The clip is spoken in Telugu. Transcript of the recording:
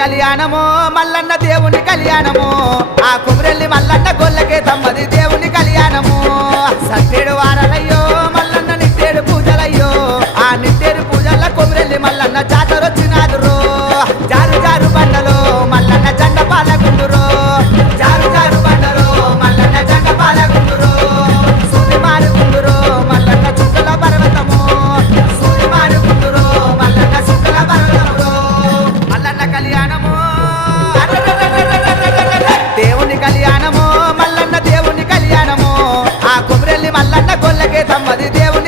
కళ్యాణమో మల్లన్న దేవుని కళ్యాణమో ఆ కుమరెల్లి మల్లన్న గొల్లకే తమ్మది దేవుని కళ్యాణము సట్టేడు వారాలయ్యో మల్లన్న నిట్టేడు పూజలయ్యో ఆ నిట్టేడు పూజల కుమరెల్లి మల్లన్న జాతరొచ్చినాదురో జారు జారు బండలో మల్లన్న జెండ పాలగుండురో జారు జారు బండలో మల్లన్న జెండ పాలగుండురో సూది మారుగుండురో మల్లన్న చుక్కల పర్వతము సూది మారుగుండురో మల్లన్న చుక్కల పర్వతము మల్లన్న కళ్యాణము దేవుని కళ్యాణము మల్లన్న దేవుని కళ్యాణము ఆ కుమరెల్లి మల్లన్న గొల్లకే తమ్మది దేవుని